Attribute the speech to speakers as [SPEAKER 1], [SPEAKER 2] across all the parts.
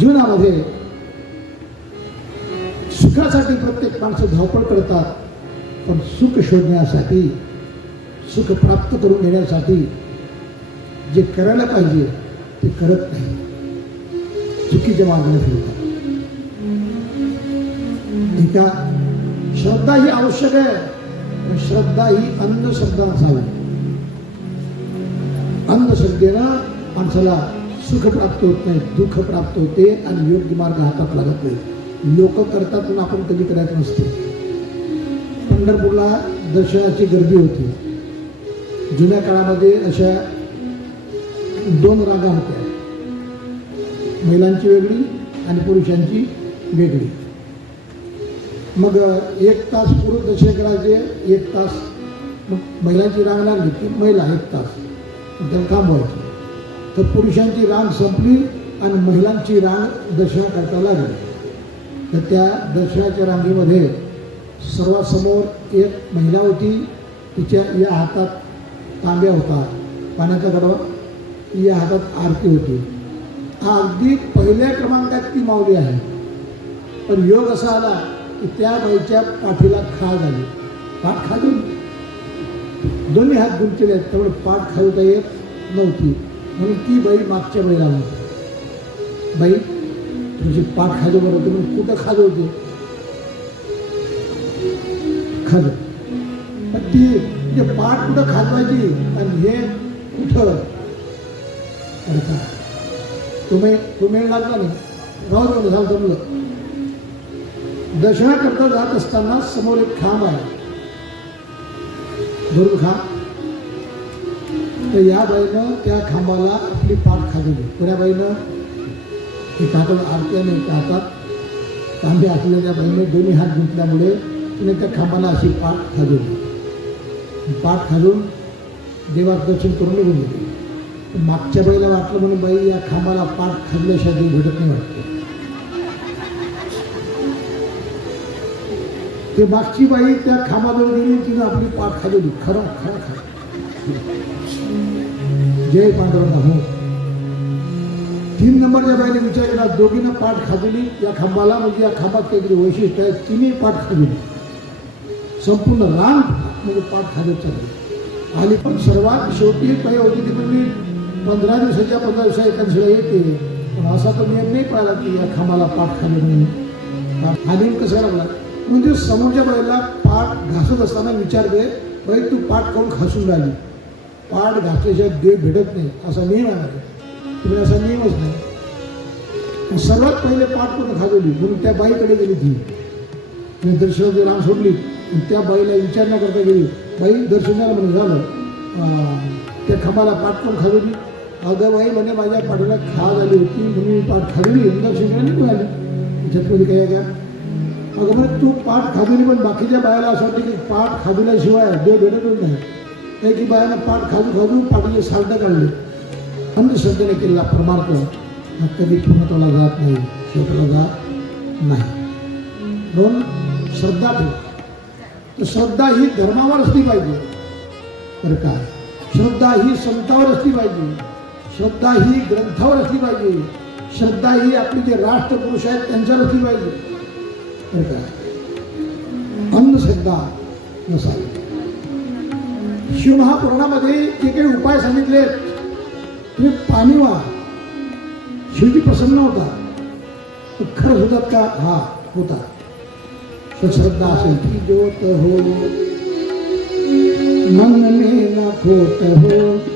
[SPEAKER 1] जीवनामध्ये सुखासाठी प्रत्येक माणसं धावपळ करतात पण सुख शोधण्यासाठी सुख प्राप्त करून घेण्यासाठी जे करायला पाहिजे ते करत नाही. चुकीच्या मार्गाने फिरतात. ठीक आहे? श्रद्धा ही आवश्यक आहे पण श्रद्धा ही अंधश्रद्धा असावी. अंधश्रद्धेनं माणसाला सुख प्राप्त होत नाही दुःख प्राप्त होते आणि योग्य मार्ग हातात लागत नाही. लोक करतात पण आपण कधी करायचं नसते. पंढरपूरला दर्शनाची गर्दी होती. जुन्या काळामध्ये अशा दोन रागा होत्या. महिलांची वेगळी आणि पुरुषांची वेगळी. मग एक तास पुरुष दर्शन करायचे एक तास मग महिलांची रांग लागली की महिला एक तास. त्याला थांबवायची. तर पुरुषांची रांग संपली आणि महिलांची रांग दशरा करता लागली. तर त्या दर्शनाच्या रांगेमध्ये सर्वात समोर एक महिला होती. तिच्या या हातात तांब्या होता. पाण्याचा गडवा. या हातात आरती होती. अगदी पहिल्या क्रमांकात ती माऊली आहे. पण योग असा आला की त्या बाईच्या पाठीला खा झाली. पाठ खाजून दोन्ही हात गुंतले आहेत. त्यामुळे पाठ खाजवता येत नव्हती. म्हणून ती बाई मागच्या बाईला म्हणते बाई तुझी पाठ खाजो बरं होती म्हणून कुठं खाजवते? खाजव. पण ती म्हणजे पाठ कुठं खाजवायची? आणि हे कुठं? अरे का तुम्ही तुम्ही लागला नाही? राहू दे झालं जमलं. दर्शनाकरता जात असताना समोर एक खांब आहे. दोन खांब. तर या बाईनं त्या खांबाला आपली पाठ खाजवली पुऱ्या बाईनं एक हातात आरती एका हातात तांबे असलेल्या त्या दोन्ही हात गुंतल्यामुळे तिने त्या खांबाला अशी पाठ खाजवली. पाठ खाजून देवाचं दर्शन करून निघून गेली. मागच्या बाईला वाटलं म्हणून बाई या खांबाला पाठ खाजल्याशिवाय देव भेटत नाही वाटतं. ते मागची बाई त्या खांबाजवळ गेली तिनं आपली पाठ खाजवली. खरं खरं खरं. जय पांडुरंग हो तीन नंबरच्या बाईने विचार केला दोघीनं पाठ खाजली या खांबाला? म्हणजे या खांबात काहीतरी वैशिष्ट्य आहे तिने पाठ खाजली संपूर्ण रान म्हणजे पाठ खाजत चालली. आली पण सर्वात शेवटी पाहिजे होती ती म्हणजे पंधरा दिवसाच्या पंधरा दिवसा एका दिवसाला येते पण असा तो नियम नाही पाहिला की या खांबाला पाठ खाली म्हणून. हा नियम कसा लागला? म्हणजे समोरच्या बाईला पाठ घासत असताना विचार दे बाई तू पाठ करून खासून राहिली. पाठ घातल्याशिवाय देव भेटत नाही असा नियम आहे. तुम्ही असा नियमच नाही सर्वात पहिले पाठ करून खाजवली म्हणून त्या बाईकडे गेली ती. दर्शनाची राम सोडली. त्या बाईला विचार न करता गेली. बाई दर्शनाला झालं झालं त्या खांबाला पाठ करून खाजवली अगं बाई म्हणे माझ्या पाठीला खा झाली होती म्हणून मी पाठ खाजवली आणि दर्शन निघून आली त्याच्यात काय का? अगं म्हणे तू पाठ खाजवली पण बाकीच्या बायाला असं वाटतं की पाठ खाजवल्याशिवाय देव भेटतच नाही. एकी बायानं पाठ खाजू खाजू पाठीचे साल्ट काढले. अंधश्रद्धेने केलेला परमार्थ हा कधी पूर्णत्वाला जात नाही शेवटाला जात नाही. दोन श्रद्धा ठेव. तर श्रद्धा ही धर्मावर असली पाहिजे. तर काय? श्रद्धा ही संतावर असली पाहिजे. श्रद्धा ही ग्रंथावर असली पाहिजे. श्रद्धा ही आपले जे राष्ट्रपुरुष आहेत त्यांच्यावर असली पाहिजे. बरं काय? अंधश्रद्धा नसावी. शिवमहापुराणामध्ये जे काही उपाय सांगितले तुम्ही पाणी वा शिवजी प्रसन्न होता खरंच होतात का? हा होता श्रद्धा असेल ती ज्योत हो मन मेला खोट हो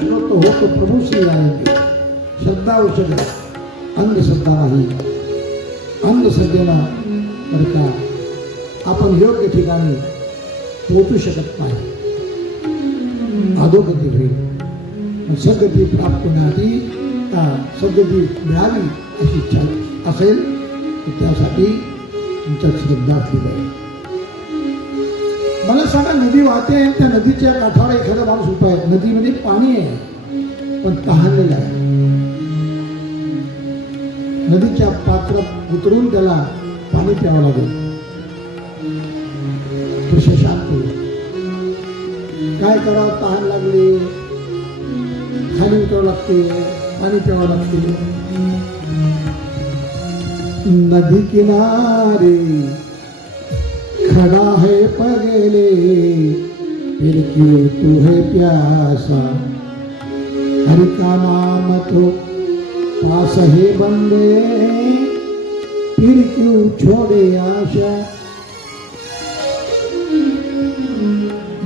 [SPEAKER 1] तो प्रभू श्री आएँगे श्रद्धा आहे अंधश्रद्धा नाही। अंधश्रद्धेनं बरं का आपण योग्य ठिकाणी पोहोचू शकत नाही अधोगती होईल प्राप्त होण्यासाठी का सद्गती मिळावी अशी इच्छा असेल त्यासाठी श्रद्धा असली पाहिजे मला सांगा नदी वाहते आहे त्या नदीच्या काठावर एखादा माणूस उभा आहे. नदीमध्ये पाणी आहे पण तहानलेलं आहे. नदीच्या पात्रात उतरून त्याला पाणी प्यावं लागेल. तो काय करावं? तहान लागली. खाली उतरावं लागते. पाणी प्यावं लागते. नदी किनारे खड़ा है पगले फिर क्यों तू है प्यासा? हरि का नाम तो पास है बंदे। फिर क्यों छोड़े आशा?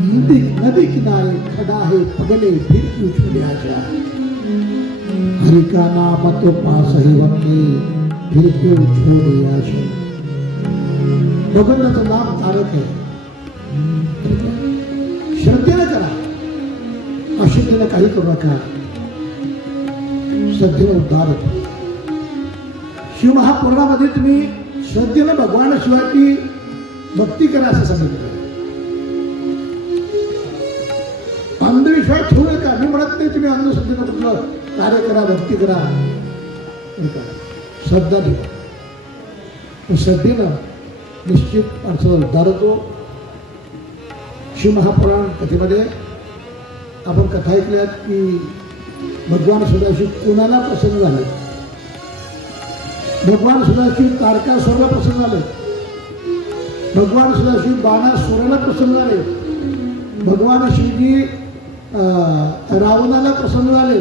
[SPEAKER 1] नदी नदी किनारे खड़ा है पगले फिर क्यों छोड़े आशा? हरि का नाम तो पास है बंदे, फिर क्यों छोड़े आशा? भगवंताचा लाभ तारक आहे. श्रद्धेनं करा. अश्रद्धेनं काही करू नका. श्रद्धेनं उद्धार होतो. शिवमहापुराणामध्ये तुम्ही श्रद्धेनं भगवान शिवाची भक्ती करा असं सांगितलं. अंधविश्वास ठेवू नका. मी म्हणत नाही तुम्ही अंधश्रद्धेनं कुठलं कार्य करा भक्ती करा. करा. श्रद्धा ठेवा. श्रद्धेनं निश्चित माणसाला उद्धार शिवमहापुराण कथेमध्ये आपण कथा ऐकल्यात की भगवान सदाशिव कोणाला प्रसन्न झाले भगवान सदाशिव तारकासुराला प्रसन्न झाले. भगवान सदाशिव बाणासुराला प्रसन्न झाले. भगवान शिवजी अं, रावणाला प्रसन्न झाले.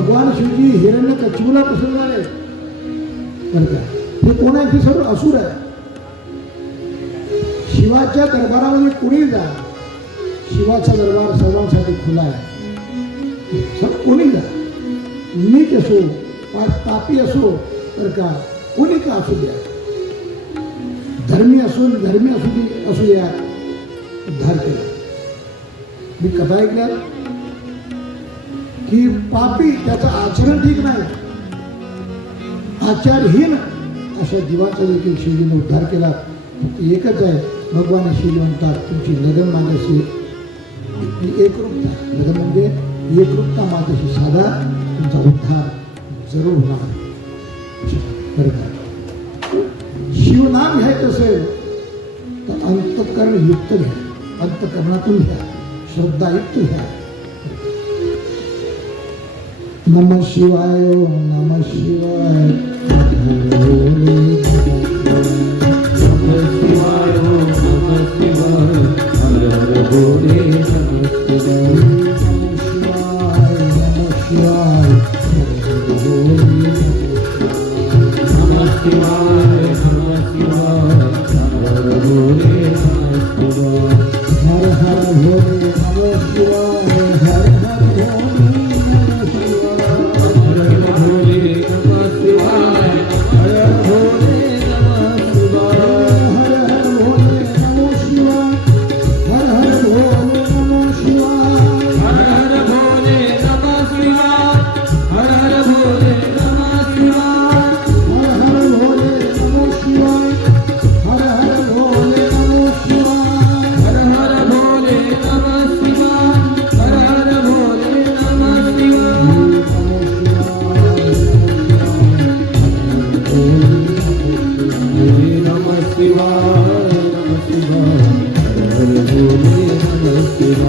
[SPEAKER 1] भगवान शिवजी हिरण्य कच्छूला प्रसन्न झाले. बरं का? हे कोण आहे ते सर्व असुर आहे शिवाच्या दरबारामध्ये कुणी जा शिवाचा दरबार सर्वांसाठी खुला आहे. सर कोणी जा? नीच असो पा- पापी असो तर का? कोणी का असू द्या? धर्मी असो धर्मी असू दे असू द्या. उद्धार केला. मी कथा ऐकल्या की पापी त्याचं आचरण ठीक नाही. आचारहीन अशा जीवाचा देखील शिवजीने उद्धार केला. एकच आहे भगवान शिवजी म्हणतात तुमची लगन माझ्याशी एकरूपता. लगन म्हणजे एकरूपता माझ्याशी साधा तुमचा उद्धार जरूर होणार. बरं शिवनाम घ्यायचं असेल तर अंतकरण युक्त घ्या. अंतकरणातून घ्या. श्रद्धायुक्त घ्या. નમ શિવાય નમ શિવાય